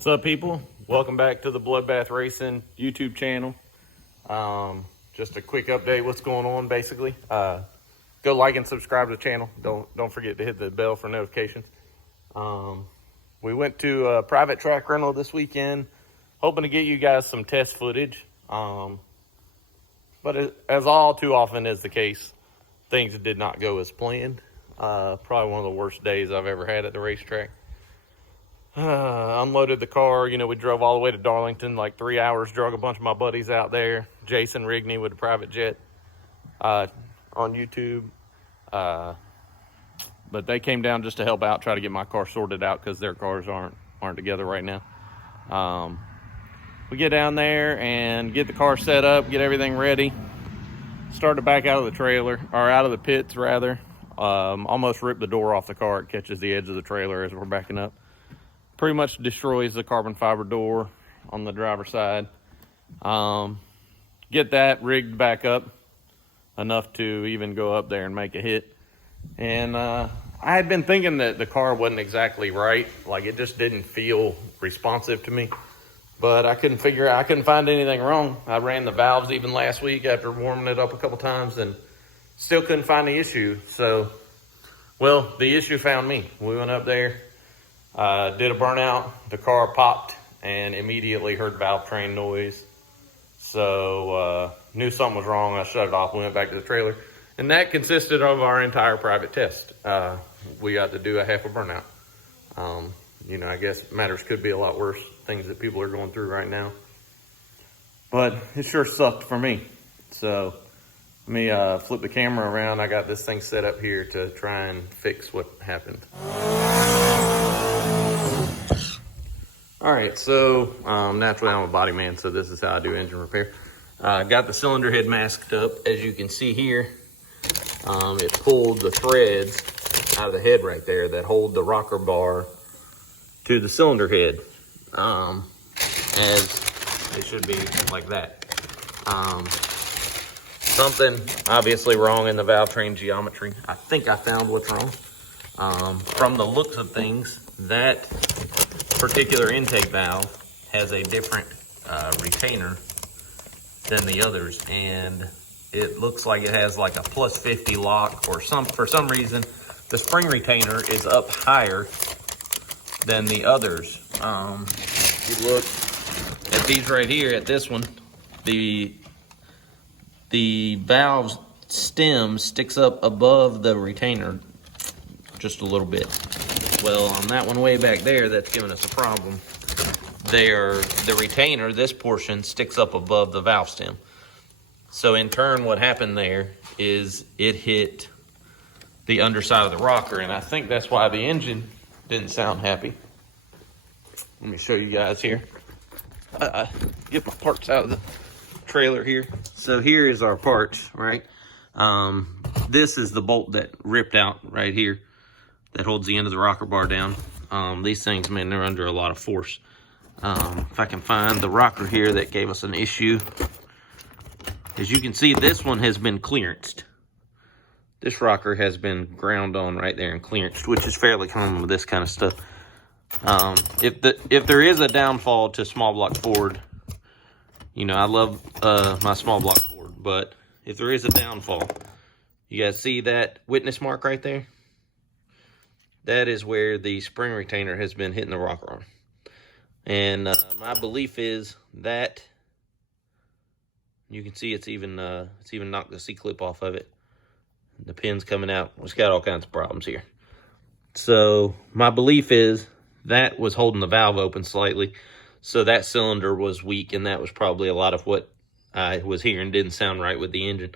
What's up, people? Welcome back to the Bloodbath Racing YouTube channel. Just a quick update what's going on, basically. Go like and subscribe to the channel. Don't forget to hit the bell for notifications. We went to a private track rental this weekend, hoping to get you guys some test footage. But as all too often is the case, things did not go as planned. Probably one of the worst days I've ever had at the racetrack. Unloaded the car. You know, we drove all the way to Darlington, like 3 hours, drug a bunch of my buddies out there. Jason Rigney with a private jet on YouTube. But they came down just to help out, try to get my car sorted out because their cars aren't together right now. We get down there and get the car set up, get everything ready. Start to back out of the trailer, or out of the pits rather. Almost ripped the door off the car. It catches the edge of the trailer as we're backing up. Pretty much destroys the carbon fiber door on the driver's side. Get that rigged back up enough to even go up there and make a hit. And I had been thinking that the car wasn't exactly right. Like, it just didn't feel responsive to me. But I couldn't find anything wrong. I ran the valves even last week after warming it up a couple times and still couldn't find the issue. So, well, the issue found me. We went up there. Did a burnout, the car popped, and immediately heard valve train noise. So, knew something was wrong. I shut it off, went back to the trailer. And that consisted of our entire private test. We got to do a half a burnout. You know, I guess matters could be a lot worse, things that people are going through right now. But it sure sucked for me. So, let me flip the camera around. I got this thing set up here to try and fix what happened. All right, so naturally I'm a body man, so this is how I do engine repair. Got the cylinder head masked up. As you can see here, it pulled the threads out of the head right there that hold the rocker bar to the cylinder head, as it should be like that. Something obviously wrong in the valve train geometry. I think I found what's wrong. From the looks of things, that particular intake valve has a different retainer than the others, and it looks like it has like a plus 50 lock or for some reason the spring retainer is up higher than the others. If you look at these right here, at this one, the valve stem sticks up above the retainer just a little bit. Well, on that one way back there, that's giving us a problem. The retainer, this portion, sticks up above the valve stem. So in turn, what happened there is it hit the underside of the rocker, and I think that's why the engine didn't sound happy. Let me show you guys here. Get my parts out of the trailer here. So here is our parts, right? This is the bolt that ripped out right here that holds the end of the rocker bar down. These things, man, they're under a lot of force. If I can find the rocker here that gave us an issue. As you can see, this one has been clearanced. This rocker has been ground on right there and clearanced, which is fairly common with this kind of stuff. If there is a downfall to small block Ford, you know, I love my small block Ford, but if there is a downfall, you guys see that witness mark right there? That is where the spring retainer has been hitting the rocker arm. And my belief is that you can see it's even knocked the C-clip off of it. The pin's coming out. It's got all kinds of problems here. So my belief is that was holding the valve open slightly. So that cylinder was weak, and that was probably a lot of what I was hearing didn't sound right with the engine.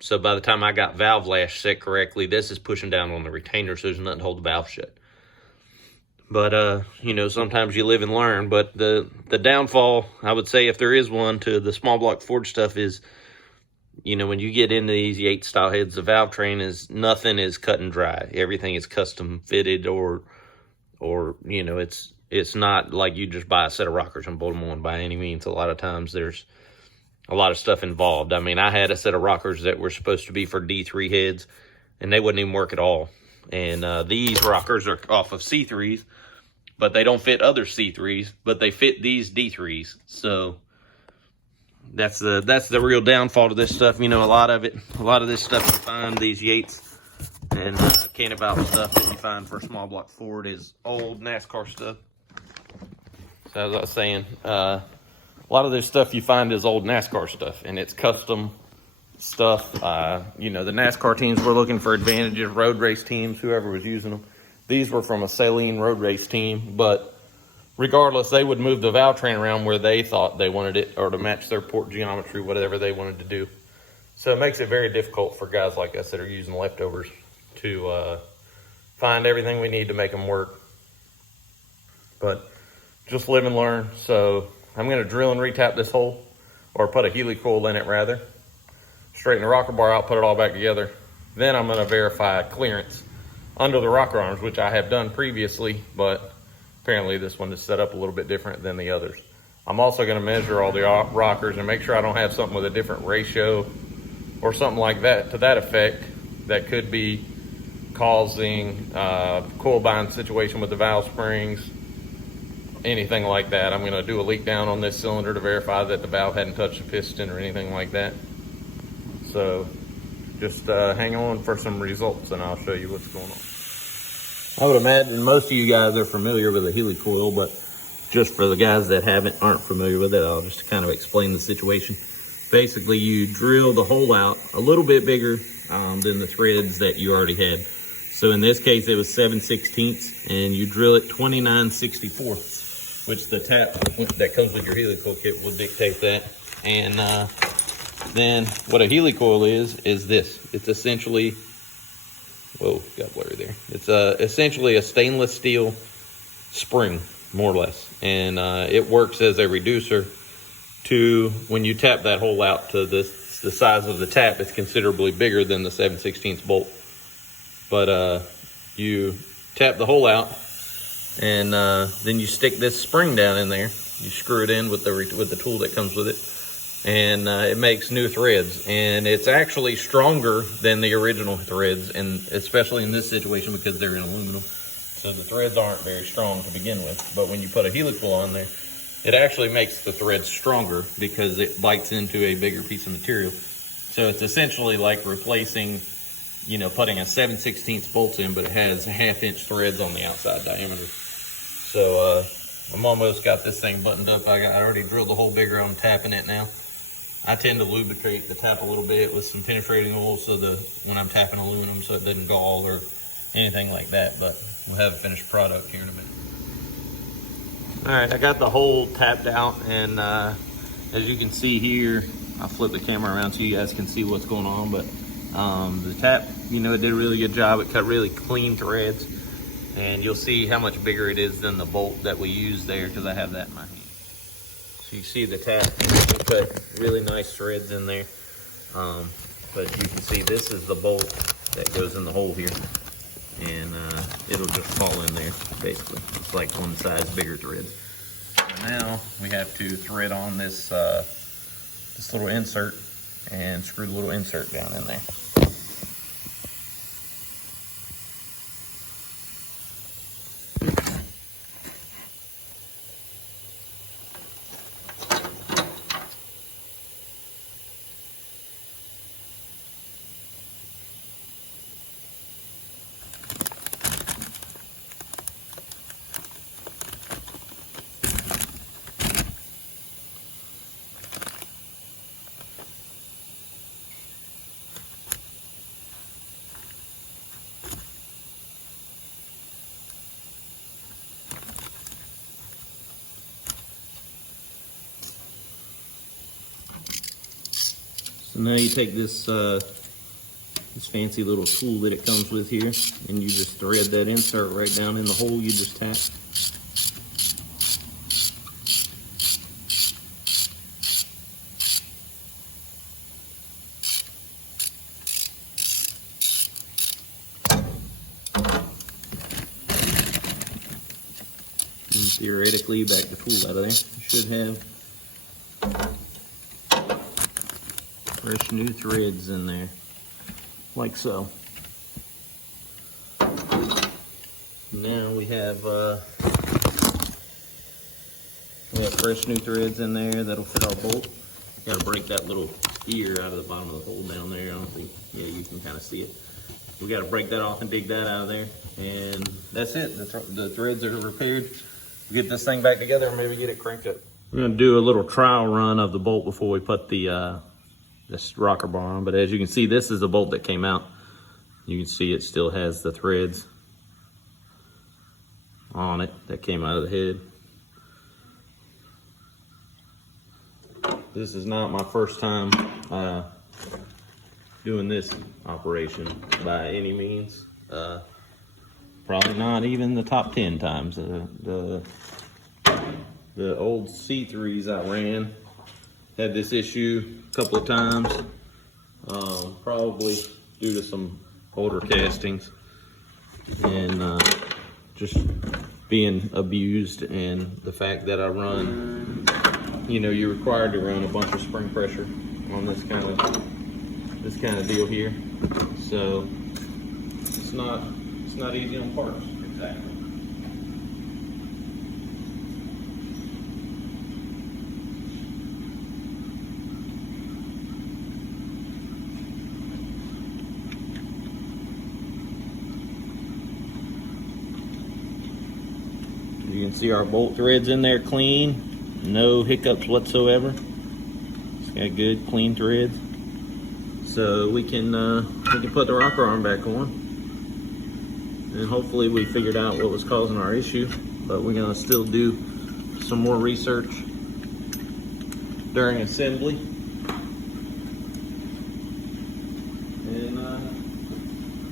So by the time I got valve lash set correctly, this is pushing down on the retainer, so there's nothing to hold the valve shut. But, you know, sometimes you live and learn. But the downfall, I would say, if there is one, to the small block Ford stuff is, you know, when you get into these Yates style heads, the valve train nothing is cut and dry. Everything is custom fitted, or you know, it's not like you just buy a set of rockers and bolt them on by any means. A lot of times there's a lot of stuff involved. I mean, I had a set of rockers that were supposed to be for D3 heads, and they wouldn't even work at all. And these rockers are off of C3s, but they don't fit other C3s, but they fit these D3s. So that's the real downfall to this stuff. You know, a lot of this stuff you find, these Yates and Cannabout stuff that you find for a small block Ford is old NASCAR stuff. So as I was saying, a lot of this stuff you find is old NASCAR stuff, and it's custom stuff. You know, the NASCAR teams were looking for advantages, road race teams, whoever was using them. These were from a saline road race team, but regardless, they would move the valve train around where they thought they wanted it, or to match their port geometry, whatever they wanted to do. So it makes it very difficult for guys like us that are using leftovers to find everything we need to make them work. But just live and learn. So I'm going to drill and retap this hole, or put a helicoil in it rather. Straighten the rocker bar out, put it all back together. Then I'm going to verify clearance under the rocker arms, which I have done previously, but apparently this one is set up a little bit different than the others. I'm also going to measure all the rockers and make sure I don't have something with a different ratio or something like that to that effect that could be causing coil bind situation with the valve springs, anything like that. I'm going to do a leak down on this cylinder to verify that the valve hadn't touched the piston or anything like that. So just hang on for some results and I'll show you what's going on. I would imagine most of you guys are familiar with a helicoil, but just for the guys that aren't familiar with it, I'll just kind of explain the situation. Basically, you drill the hole out a little bit bigger than the threads that you already had. So in this case, it was 7/16, and you drill it 29/64, which the tap that comes with your helicoil kit will dictate that. And then what a helicoil is this. It's essentially, whoa, got blurry there. It's essentially a stainless steel spring, more or less. And it works as a reducer to, when you tap that hole out to the size of the tap, it's considerably bigger than the 7/16 bolt. But you tap the hole out, and then you stick this spring down in there. You screw it in with the tool that comes with it, and it makes new threads. And it's actually stronger than the original threads, and especially in this situation because they're in aluminum. So the threads aren't very strong to begin with. But when you put a helicoil on there, it actually makes the threads stronger because it bites into a bigger piece of material. So it's essentially like replacing, you know, putting a 7/16 bolts in, but it has 1/2-inch threads on the outside diameter. So I'm almost got this thing buttoned up. I already drilled the hole bigger. I'm tapping it now. I tend to lubricate the tap a little bit with some penetrating oil so when I'm tapping aluminum, so it doesn't gall or anything like that. But we'll have a finished product here in a minute. All right, I got the hole tapped out, and as you can see here, I'll flip the camera around so you guys can see what's going on. But the tap, you know, it did a really good job. It cut really clean threads, and you'll see how much bigger it is than the bolt that we used there, because I have that in my hand. So you see the tap, we cut really nice threads in there. But you can see this is the bolt that goes in the hole here, and it'll just fall in there, basically. It's like one size bigger threads. So now we have to thread on this little insert and screw the little insert down in there. So now you take this fancy little tool that it comes with here, and you just thread that insert right down in the hole you just tapped. And theoretically, you back the tool out of there. You should have fresh new threads in there, like so. Now we have We have fresh new threads in there that'll fit our bolt. Got to break that little ear out of the bottom of the hole down there. I don't think, yeah, you can kind of see it. We got to break that off and dig that out of there. And that's it. The threads are repaired. Get this thing back together and maybe get it cranked up. We're going to do a little trial run of the bolt before we put the this rocker bar on. But as you can see, this is the bolt that came out. You can see it still has the threads on it that came out of the head. This is not my first time doing this operation by any means. Probably not even the top 10 times. The old C3s I ran had this issue a couple of times, probably due to some older castings and just being abused, and the fact that I run, you know, you're required to run a bunch of spring pressure on this kind of deal here. So it's not easy on parts. Exactly. You can see our bolt threads in there clean, no hiccups whatsoever. It's got good clean threads. So we can put the rocker arm back on, and hopefully we figured out what was causing our issue. But we're gonna still do some more research during assembly, and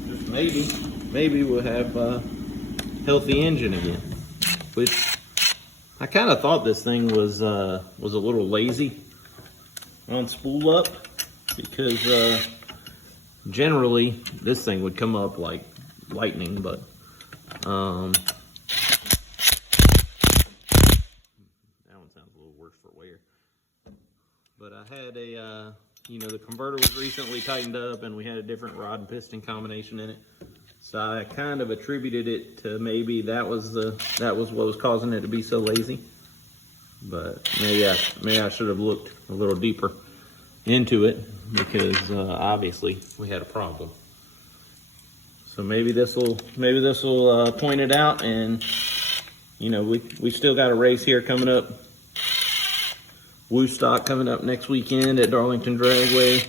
just maybe we'll have a healthy engine again. Which I kind of thought this thing was a little lazy on spool up, because generally this thing would come up like lightning, but that one sounds a little worse for wear. But I had a you know, the converter was recently tightened up and we had a different rod and piston combination in it. So I kind of attributed it to maybe that was what was causing it to be so lazy. But maybe I should have looked a little deeper into it, because obviously we had a problem. So maybe this will point it out. And you know, we still got a race here coming up. Woodstock coming up next weekend at Darlington Dragway.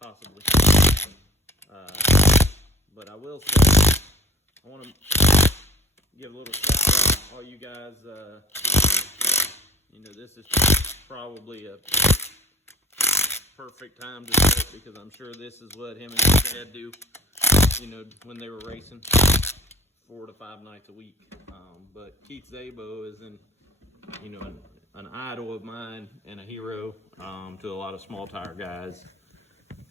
Possibly. But I will say, I want to give a little shout out to all you guys. You know, this is probably a perfect time to do it, because I'm sure this is what him and his dad do, you know, when they were racing 4 to 5 nights a week. But Keith Szabo is an idol of mine and a hero to a lot of small tire guys.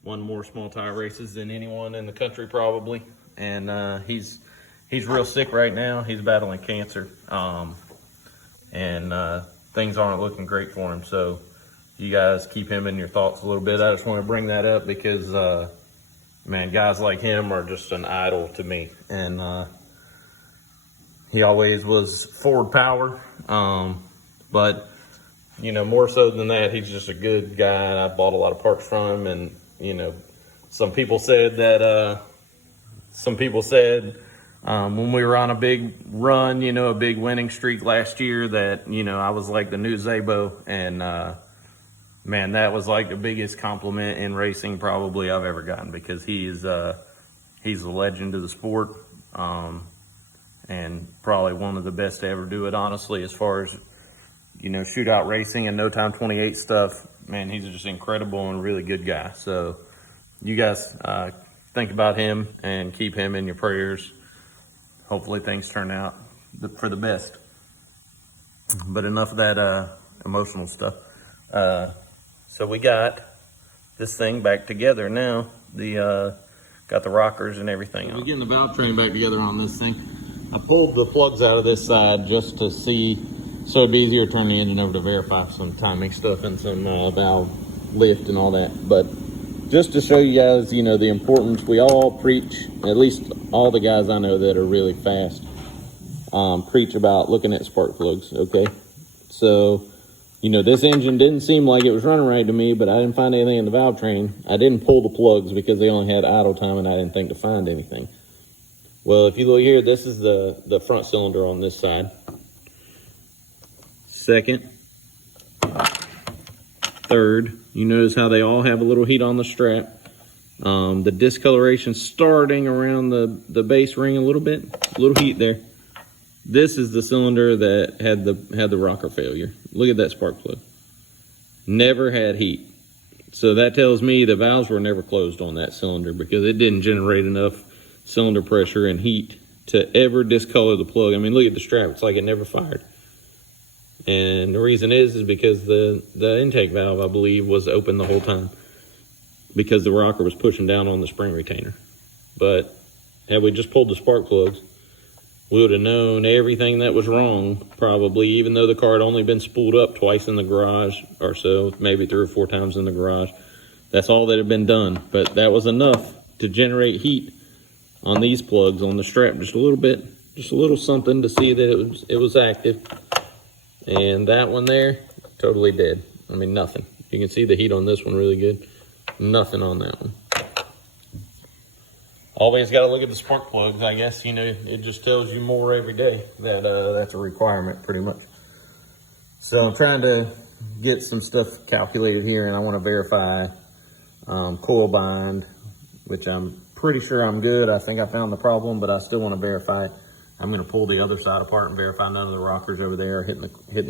Won more small tire races than anyone in the country probably, and he's real sick right now. He's battling cancer, and things aren't looking great for him. So you guys keep him in your thoughts a little bit. I just want to bring that up because man, guys like him are just an idol to me, and he always was forward power, but you know, more so than that, he's just a good guy. I bought a lot of parts from him, and you know, some people said when we were on a big run, you know, a big winning streak last year, that, you know, I was like the new Szabo, and man, that was like the biggest compliment in racing probably I've ever gotten, because he's a legend of the sport, and probably one of the best to ever do it, honestly, as far as, you know, shootout racing and no time 28 stuff. Man, he's just incredible and a really good guy. So you guys think about him and keep him in your prayers. Hopefully things turn out for the best. But enough of that emotional stuff. So we got this thing back together now. Got the rockers and everything. We're getting the valve train back together on this thing. I pulled the plugs out of this side just to see, so it'd be easier to turn the engine over to verify some timing stuff and some valve lift and all that. But just to show you guys, you know, the importance, we all preach, at least all the guys I know that are really fast, preach about looking at spark plugs, okay? So, you know, this engine didn't seem like it was running right to me, but I didn't find anything in the valve train. I didn't pull the plugs because they only had idle time and I didn't think to find anything. Well, if you look here, this is the front cylinder on this side. Second, third, you notice how they all have a little heat on the strap. The discoloration starting around the base ring a little bit, a little heat there. This is the cylinder that had the rocker failure. Look at that spark plug. Never had heat. So that tells me the valves were never closed on that cylinder because it didn't generate enough cylinder pressure and heat to ever discolor the plug. I mean, look at the strap. It's like it never fired. And the reason is because the intake valve, I believe, was open the whole time because the rocker was pushing down on the spring retainer. But had we just pulled the spark plugs, we would have known everything that was wrong, probably, even though the car had only been spooled up twice in the garage or so, maybe 3 or 4 times in the garage. That's all that had been done. But that was enough to generate heat on these plugs on the strap, just a little bit, just a little something to see that it was active. And that one there, totally dead. I mean, nothing. You can see the heat on this one really good. Nothing on that one. Always got to look at the spark plugs, I guess. You know, it just tells you more every day that that's a requirement, pretty much. So I'm trying to get some stuff calculated here, and I want to verify coil bind, which I'm pretty sure I'm good. I think I found the problem, but I still want to verify it. I'm going to pull the other side apart and verify none of the rockers over there are hitting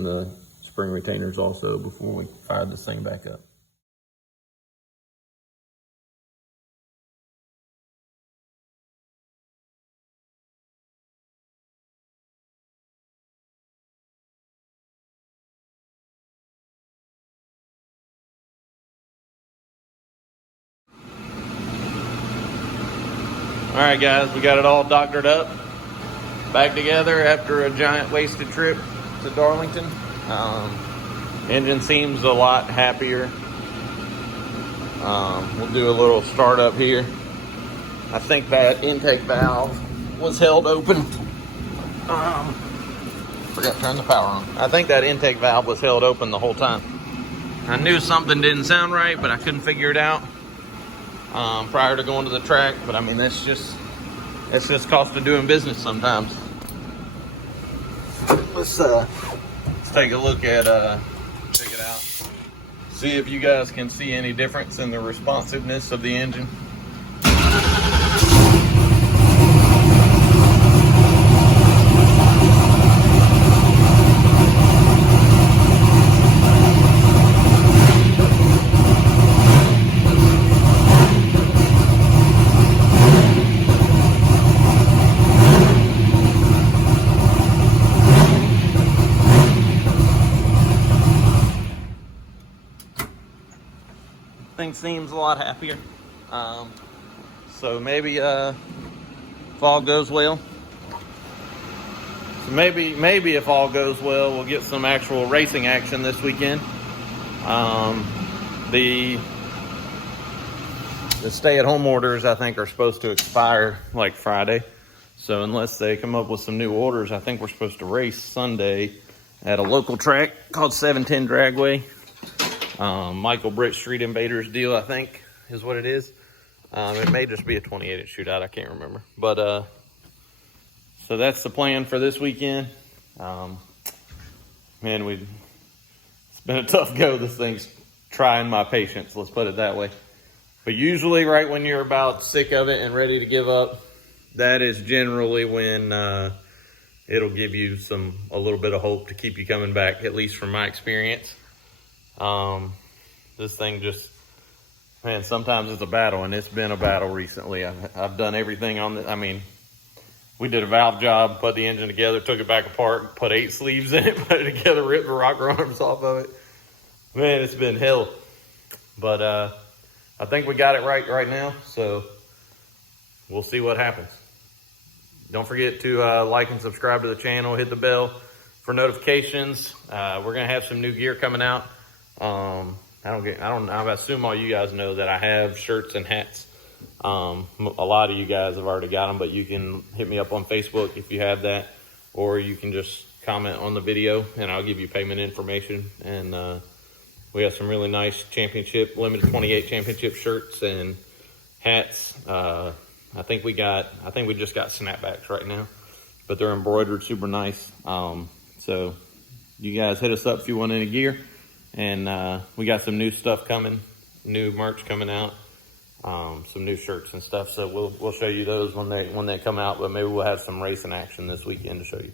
the spring retainers also before we fire this thing back up. All right, guys, we got it all doctored up, back together after a giant wasted trip to Darlington. Engine seems a lot happier. We'll do a little startup here. I think that intake valve was held open. Forgot to turn the power on. I think that intake valve was held open the whole time. I knew something didn't sound right, but I couldn't figure it out prior to going to the track. But I mean, that's just cost of doing business sometimes. Let's take a look at check it out. See if you guys can see any difference in the responsiveness of the engine. Thing seems a lot happier. So maybe if all goes well. So maybe if all goes well, we'll get some actual racing action this weekend. The stay-at-home orders, I think, are supposed to expire like Friday. So unless they come up with some new orders, I think we're supposed to race Sunday at a local track called 710 Dragway. Michael Britt Street Invaders deal, I think, is what it is. It may just be a 28-inch shootout. I can't remember. But, so that's the plan for this weekend. Man, it's been a tough go. This thing's trying my patience, let's put it that way. But usually right when you're about sick of it and ready to give up, that is generally when it'll give you a little bit of hope to keep you coming back, at least from my experience. This thing just, man, sometimes it's a battle, and it's been a battle recently. I've done everything on the, I mean, we did a valve job, put the engine together, took it back apart, put 8 sleeves in it, put it together, ripped the rocker arms off of it. Man, it's been hell. But I think we got it right now, so we'll see what happens. Don't forget to like and subscribe to the channel, hit the bell for notifications. We're going to have some new gear coming out. I assume all you guys know that I have shirts and hats. A lot of you guys have already got them, but you can hit me up on Facebook if you have that, or you can just comment on the video and I'll give you payment information. And we have some really nice championship, limited 28 championship shirts and hats. I think we just got snapbacks right now, but they're embroidered super nice. So you guys hit us up if you want any gear. And we got some new stuff coming, new merch coming out, some new shirts and stuff. So we'll show you those when they come out, but maybe we'll have some racing action this weekend to show you.